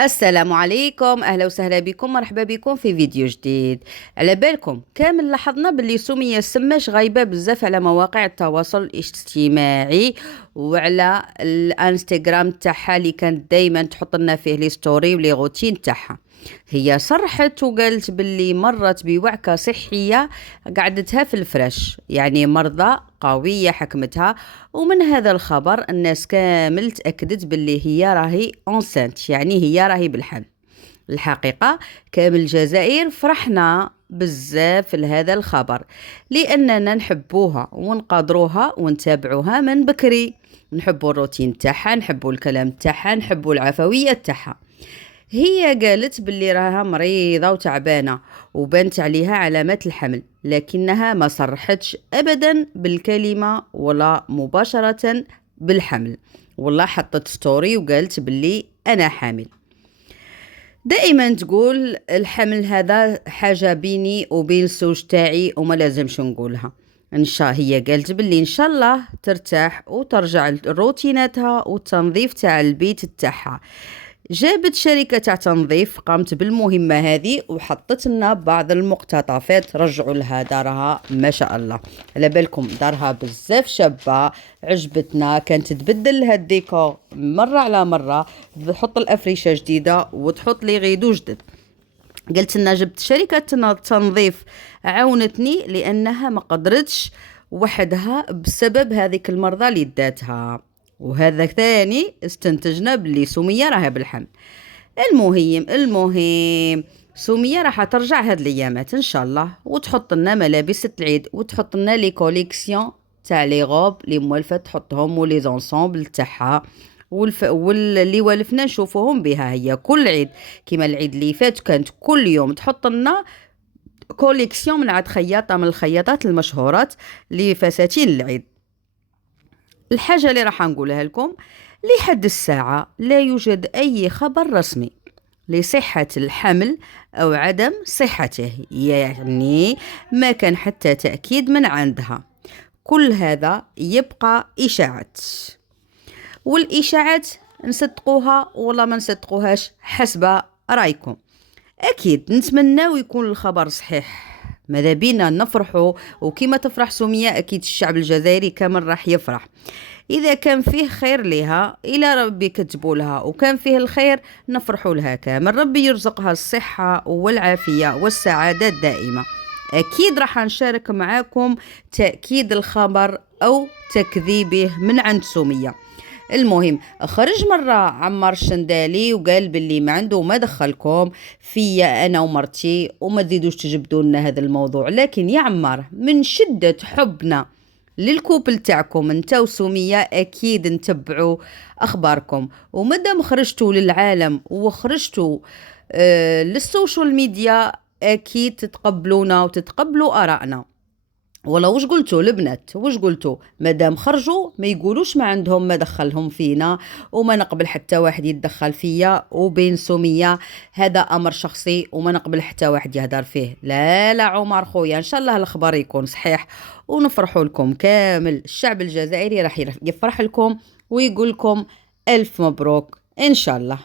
السلام عليكم، اهلا وسهلا بكم، مرحبا بكم في فيديو جديد. على بالكم كامل لاحظنا باللي سمية السماش غايبة بزاف على مواقع التواصل الاجتماعي وعلى الانستغرام تاعها اللي كانت دايما تحط لنا فيه لي ستوري ولي روتين تاعها. هي صرحت وقالت باللي مرت بوعكة صحية قعدتها في الفراش، يعني مرضى قوية حكمتها. ومن هذا الخبر الناس كامل تأكدت باللي هي راهي اونسنت، يعني هي راهي بالحمل. الحقيقة كامل الجزائر فرحنا بزاف لهذا الخبر، لأننا نحبوها ونقدروها ونتابعوها من بكري. نحبوا الروتين تاعها، نحبوا الكلام تاعها، نحبوا العفوية تاعها. هي قالت باللي راها مريضة وتعبانة وبانت عليها علامات الحمل، لكنها ما صرحتش أبدا بالكلمة ولا مباشرة بالحمل. والله حطت ستوري وقالت باللي أنا حامل. دائما تقول الحمل هذا حاجة بيني وبين الزوج تاعي وما لازمش نقولها. هي قالت باللي ان شاء الله ترتاح وترجع لروتيناتها والتنظيف تاع البيت تاعها. جابت شركة تاع تنظيف قامت بالمهمة هذه وحطت لنا بعض المقتطفات رجعوا لها دارها ما شاء الله. على بالكم دارها بزاف شابة، عجبتنا، كانت تبدل لها الديكور مرة على مرة، تحط الأفريشة جديدة وتحط لي غيدو جدد. قلت لنا جبت شركة تنظيف عاونتني لأنها ما قدرتش وحدها بسبب هذيك المرضى اللي داتها. وهذا ثاني استنتجنا باللي سمية راها بالحمل. المهم سمية راح ترجع هاد الايامات ان شاء الله وتحط لنا ملابس العيد وتحط لنا لي كوليكسيون تاع لي غوب لي موالفه تحطهم ولي زونسومبل تاعها واللي والفنا نشوفوهم بها هي كل عيد. كيما العيد اللي فات كانت كل يوم تحط لنا كوليكسيون من عند خياطه من الخياطات المشهورات لفساتين العيد. الحاجة اللي راح نقولها لكم، لحد الساعة لا يوجد أي خبر رسمي لصحة الحمل أو عدم صحته، يعني ما كان حتى تأكيد من عندها. كل هذا يبقى إشاعات، والإشاعات نصدقوها ولا ما نصدقوهاش حسب رأيكم. أكيد نتمنى يكون الخبر صحيح، ماذا بينا نفرحوا، وكما تفرح سمية أكيد الشعب الجزائري كامل راح يفرح. إذا كان فيه خير لها إلى ربي كتبوا لها، وكان فيه الخير نفرحوا لها كامل. ربي يرزقها الصحة والعافية والسعادة الدائمة. أكيد راح نشارك معاكم تأكيد الخبر أو تكذيبه من عند سمية. المهم خرج مرة عمار الشندالي وقال باللي ما عنده ما دخلكم فيا أنا ومرتي وما تزيدوش تجبدوا لنا هذا الموضوع. لكن يا عمار من شدة حبنا للكوبل تاعكم انت وسمية اكيد نتبعوا اخباركم، ومادام خرجتوا للعالم وخرجتوا للسوشيال ميديا اكيد تتقبلونا وتتقبلوا ارائنا. ولا وش قلتوا البنات؟ وش قلتوا؟ مادام خرجوا ما يقولوش ما عندهم ما دخلهم فينا، وما نقبل حتى واحد يتدخل فيا وبين سمية، هذا امر شخصي وما نقبل حتى واحد يهدر فيه. لا لا عمر خويا ان شاء الله الخبر يكون صحيح ونفرحوا لكم كامل. الشعب الجزائري راح يفرح لكم ويقول لكم الف مبروك ان شاء الله.